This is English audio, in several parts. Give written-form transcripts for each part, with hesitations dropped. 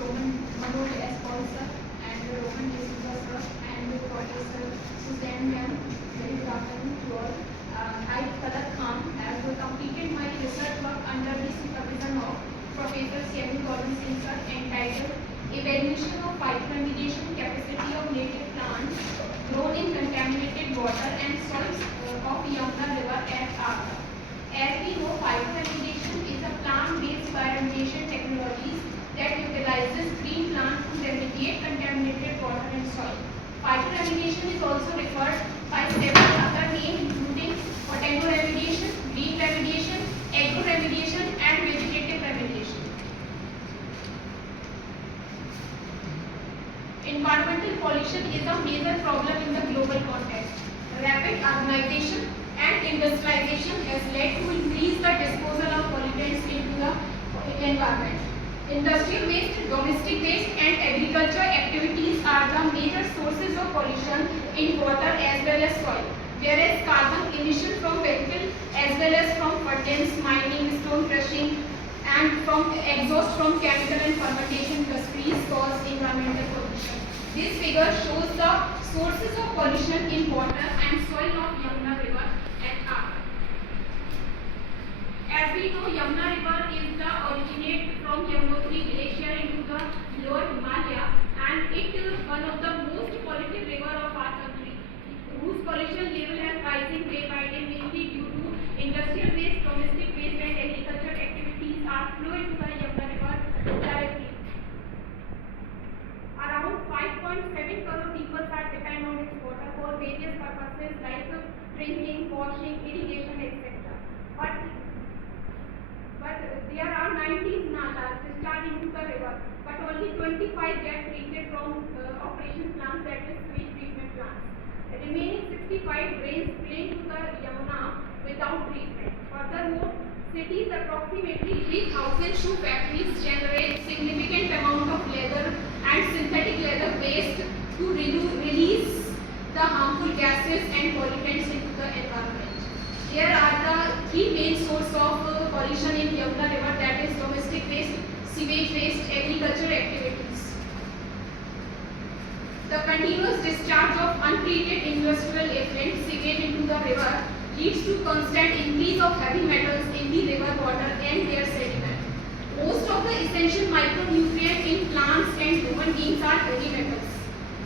Roman Manoj S. Paul sir and Roman D'Souza sir and Professor Suzanne ma'am. Very good afternoon to all. I, Talad, have completed my research work under the supervision of Professor Samuel Gordon Singh sir entitled Evaluation of Phytoremediation Capacity of Native Plants Grown in Contaminated Water and Soils of Yamuna River at Agra. As we know, phytoremediation is a plant-based bioremediation technologies that utilizes green plants to remediate contaminated water and soil. Phytoremediation is also referred by several other names including botanoremediation, green remediation, agroremediation and vegetative remediation. Environmental pollution is a major problem in the global context. Rapid urbanization and industrialization has led to increase the disposal of pollutants into the environment. Industrial waste, domestic waste and agriculture activities are the major sources of pollution in water as well as soil, whereas carbon emission from vehicle as well as from fertilizers, mining, stone crushing and from exhaust from chemical and fermentation industries cause environmental pollution. This figure shows the sources of pollution in water and soil of Yamuna River at Agra. As we know, Yamuna River is the originate from Yamunotri glacier into the lower Himalaya and it is one of the most polluted river of our country, whose pollution level has rising day by day mainly due to industrial waste, domestic waste and agricultural activities are flowing to the Yamuna River directly. Around 5.7 crore people are depend on its water for various purposes like drinking, washing, irrigation, etc. But there are 19 nalas discharged into the river, but only 25 get treated from operation plants, that is sewage treatment plants. The remaining 65 drains plain to the Yamuna without treatment. Furthermore, cities approximately 3,000 shoe factories generate significant amount of leather and synthetic leather waste to release the harmful gases and pollutants into the environment. Here are the three main sources of pollution in Yamuna River, that is domestic waste, sewage waste, agricultural activities. The continuous discharge of untreated industrial effluent sewage into the river leads to constant increase of heavy metals in the river water and their sediment. Most of the essential micronutrients in plants and human beings are heavy metals.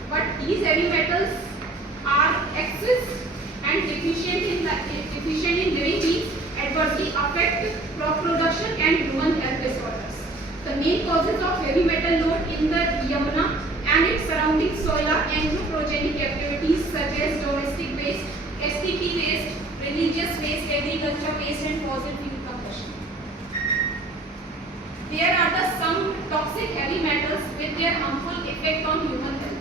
But these heavy metals are excess and deficient in living beings, adversely affect crop production and human health disorders. The main causes of heavy metal load in the Yamuna and its surrounding soil are anthropogenic activities such as domestic waste, STP waste, religious waste, agriculture waste and fossil fuel combustion. There are some toxic heavy metals with their harmful effect on human health.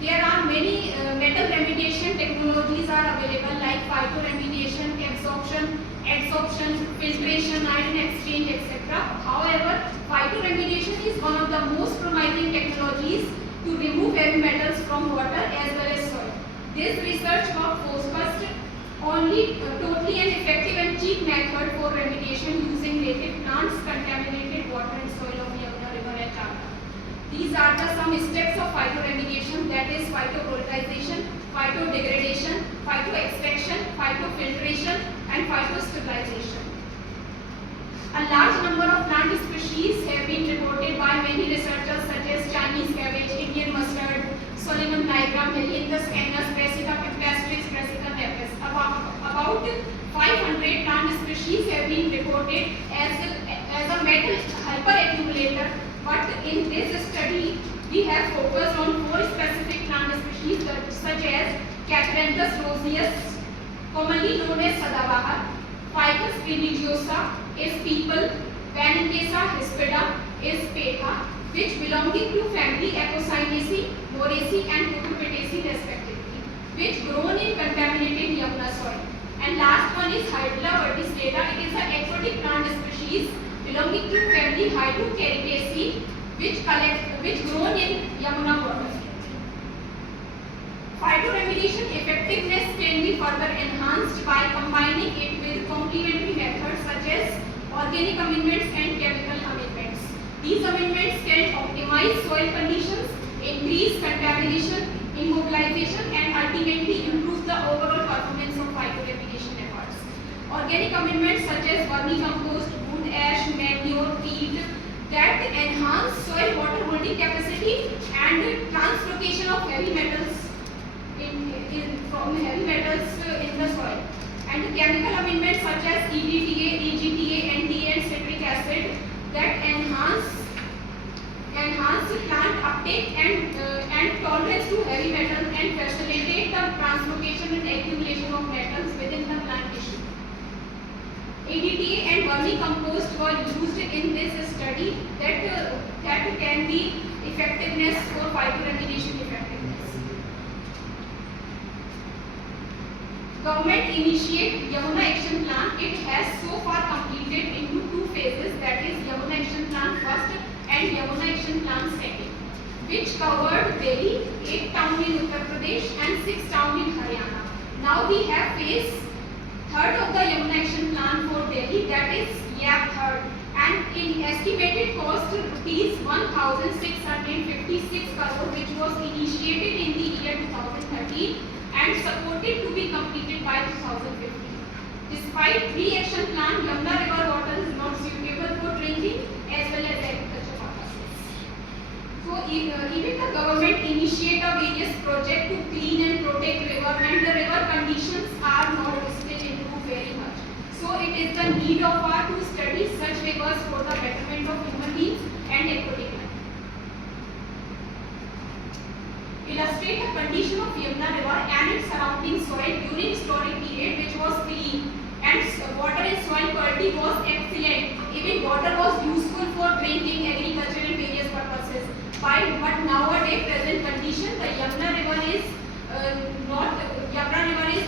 There are many metal remediation technologies are available like phytoremediation, adsorption, filtration, ion exchange, etc. However, phytoremediation is one of the most promising technologies to remove heavy metals from water as well as soil. This research work focused only totally an effective and cheap method for remediation using native plants, contaminated water and soil of Yamuna River at Agra. These are some steps of phytoremediation, that is phytovolatilization, phytodegradation, phytoextraction, phytofiltration and phytostabilization. A large number of plant species have been reported by many researchers such as Chinese cabbage, Indian mustard, Solomon nigra, Melianthus canis, Brassica pipistrix, Brassica nepis. About 500 plant species have been reported as a metal hyperaccumulator, but in this study we have focused on 4 specific plant species such as Catranthus roseus, commonly known as Sadabahar, Ficus religiosa is people, Vanincasa hispida is petha, which belonging to family Ecosinaceae, Moraceae and Cucurbitaceae respectively, which grown in contaminated Yamuna soil. And last one is Hydra verticillata. It is an aquatic plant species belonging to family Hydrocaritaceae, which grown in Yamuna water. Phytoremediation effectiveness can be further enhanced by combining it with complementary methods such as organic amendments and chemical amendments. These amendments optimize soil conditions, increase contamination, immobilization, and ultimately improve the overall performance of phytoremediation efforts. Organic amendments such as vermicompost, wood ash, manure, peat that enhance soil water holding capacity and translocation of heavy metals from heavy metals in the soil. And chemical amendments such as EDTA, EGTA, NTA, and citric acid that enhance plant uptake and tolerance to heavy metals and facilitate the translocation and accumulation of metals within the plant tissue. EDTA and vermicompost were used in this study that can be effectiveness for phytoremediation effectiveness. Government initiate Yamuna Action Plan. It has so far completed into 2 phases, that is Yamuna Action Plan first and Yamuna Action Plan second, which covered Delhi, 8 towns in Uttar Pradesh and 6 towns in Haryana. Now we have phase third of the Yamuna Action Plan for Delhi, that is YAP third, and in estimated cost rupees 1,656 crore, which was initiated in the year 2013 and supported to be completed by 2015. Despite pre-action plan, Yamuna river water is not suitable for drinking as well as agriculture purposes. So even the government initiate a various projects to clean and protect river, and the river conditions are not still improved very much. So it is the need of our to study such rivers for the betterment of human beings and aquatic life. Illustrate the condition of Yamuna river and its surrounding soil during historic period, which was clean, and water and soil quality was excellent. Even water was useful for drinking, agriculture and various purposes. But nowadays present condition, the Yamuna river is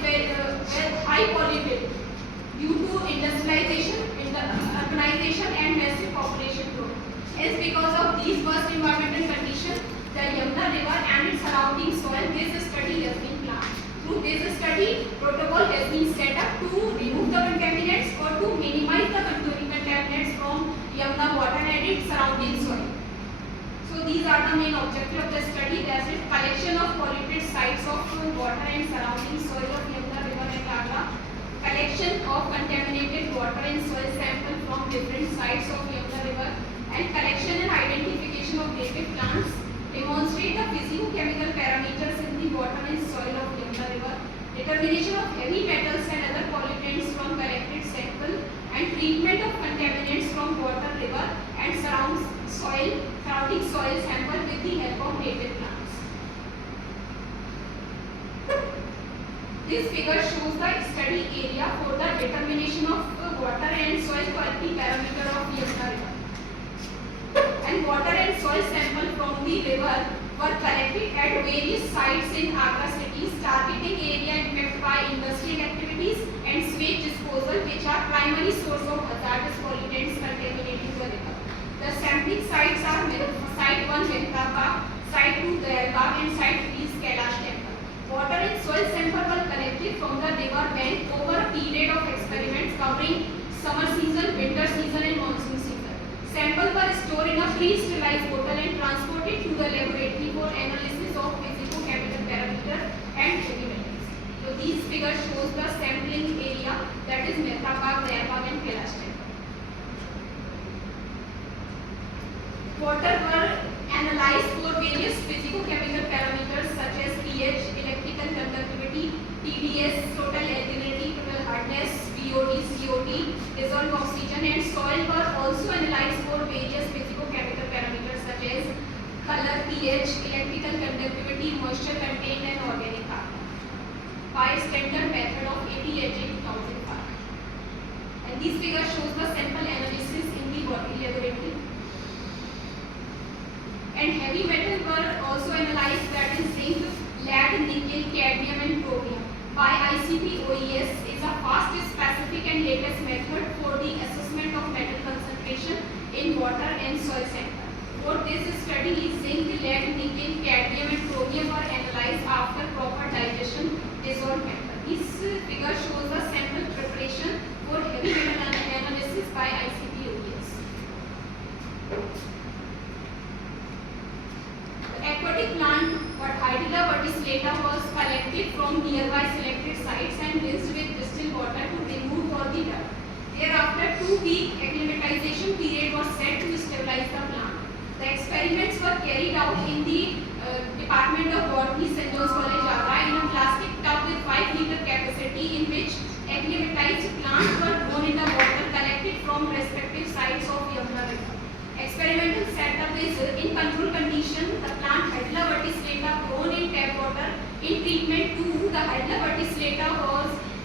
very high polluted due to industrialization, urbanization and massive population growth. Hence, because of these worst environmental conditions, the Yamuna river and its surrounding soil, this study has been planned. Through this study, protocol has been set up to remove the contaminants or to minimize the contaminants from Yamuna water and its surrounding soil. So these are the main objectives of the study, that is collection of polluted sites of water and surrounding soil of Yamuna river and Agra, collection of contaminated water and soil sample from different sites of Yamuna river, and collection and identification of native plants, demonstrate the physicochemical parameters in the water and soil of Yamuna river, determination of heavy metals and other pollutants from collected sample, and treatment of contaminants from water, river and surrounding soil sample with the help of native plants. This figure shows the study area for the determination of water and soil quality parameter of Yamuna river. And water and soil sample from the river were collected at various sites in Agra cities, targeting area impacted by industrial activities and sewage disposal, which are primary source of hazardous pollutants contaminating the river. The sampling sites are Site 1 Mehtabagh, Site 2 Dayarbagh and Site 3 is Kailash Temple. Water and soil sample were collected from the river bank over a period of experiments covering summer season, winter season and monsoon season. Samples were stored in a pre-sterilized bottle and transported to the laboratory for analysis of physicochemical parameters and heavy metals. So these figures shows the sampling area, that is Mehtabagh, Dayarbagh and Kailash Temple. Water were analyzed for various physicochemical parameters such as pH, electrical conductivity, TDS, total alkalinity, total hardness, BOD, COD, dissolved oxygen, and soil were also analyzed for various physicochemical parameters such as color, pH, electrical conductivity, moisture content and organic carbon by standard method of ATAG 2005. And this figure shows the sample analysis in the laboratory. And heavy metals were also analyzed, that is zinc, lead, nickel, cadmium and chromium by ICP OES is a fast, specific and latest method for the assessment of metal concentration in water and soil sample. For this study, zinc, lead, nickel, cadmium and chromium were analyzed after proper digestion dissolved metal. This figure shows the sample preparation for heavy metal analysis by ICP OES. 2-week acclimatization period was set to stabilize the plant. The experiments were carried out in the Department of Botany, St. John's College, Agra, in a plastic tub with 5-liter capacity, in which acclimatized plants were grown in the water collected from respective sites of Yamuna River. Experimental setup is in control condition. The plant Hydla verticillata grown in tap water. In treatment 2, the Hydla verticillata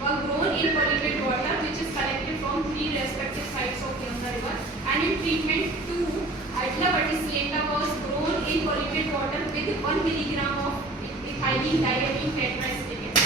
were grown in polluted water, which is collected from 3 respective sites of Yamuna River. And in treatment 2, Hydla verticillata was grown in polluted water with 1 milligram of ethylene diamine tetracyclic acid.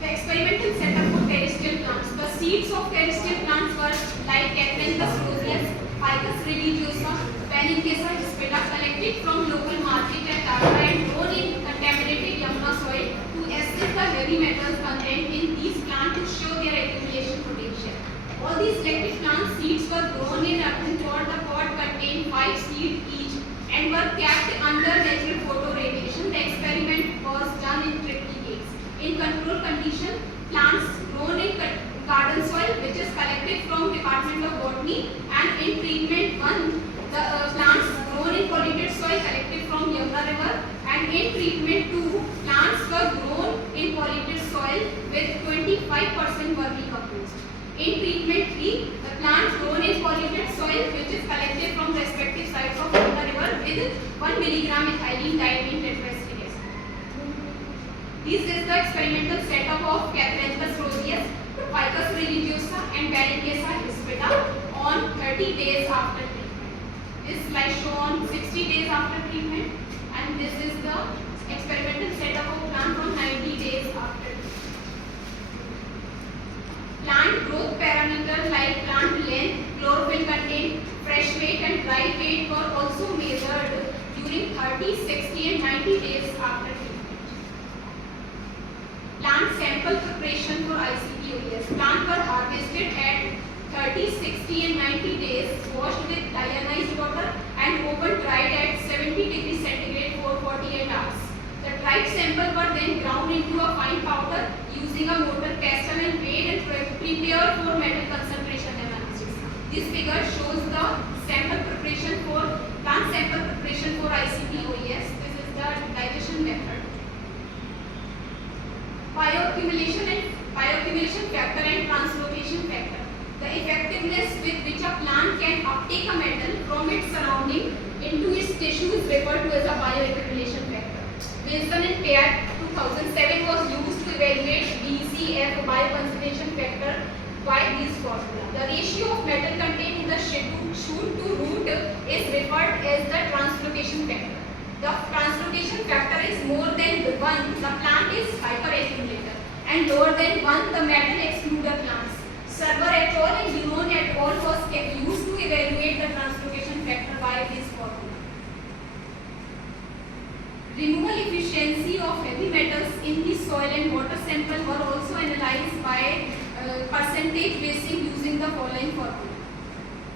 The experimental setup for terrestrial plants. The seeds of terrestrial plants were like Catranthus roseus, Ficus religiosa, Panincasa hispida, collected from local market at Agra and grown in contaminated Yamuna soil to assess the heavy metals content in these plants to show their accumulation potential. All these selected plant seeds were grown in earthen pot. The pot contained 5 seeds each and were kept under natural photo radiation. The experiment was done in triplicates. In control condition, plants grown in garden soil, which is collected from Department of Botany, and in treatment 1, the plants grown in polluted soil collected from Yamuna River, and in treatment 2, plants were grown in polluted soil with 25% vermicompost. In treatment 3, the plants grown in polluted soil, which is collected from respective sites of Yamuna River with 1 milligram ethylene diamine tetracyclic acid. This is the experimental setup of Catranthus roseus, Ficus religiosa and Panincasa hispida on 30 days after treatment. This slide shows on 60 days after treatment, and this is the experimental setup of plant on 90 days after treatment. Plant growth parameters like plant length, chlorophyll content, fresh weight and dry weight were also measured during 30, 60 and 90 days after treatment. Plant sample preparation for ICP-OES. Plants were harvested at 30, 60 and 90 days, washed with deionized water and open dried at 70 degrees centigrade for 48 hours. The dried sample were then ground into a fine powder using a mortar pestle and weighed and prepared for metal concentration analysis. This figure shows the sample preparation for plant sample preparation for ICP-OES. This is the digestion method. Bioaccumulation factor and translocation factor. The effectiveness with which a plant can uptake a metal from its surrounding into its tissue is referred to as a bioaccumulation factor. Wilson and Ph.D. 2007 was used to evaluate BCF bioconservation factor by this formula. The ratio of metal content in the shoot to root is referred as the translocation factor. The translocation factor is more than 1, the plant is hyperaccumulator, and lower than 1, the metal excluder plants. Server et al. And Dumont et al. Was used to evaluate the translocation factor by this formula. Removal efficiency of heavy metals in the soil and water sample were also analyzed by percentage basing using the following formula.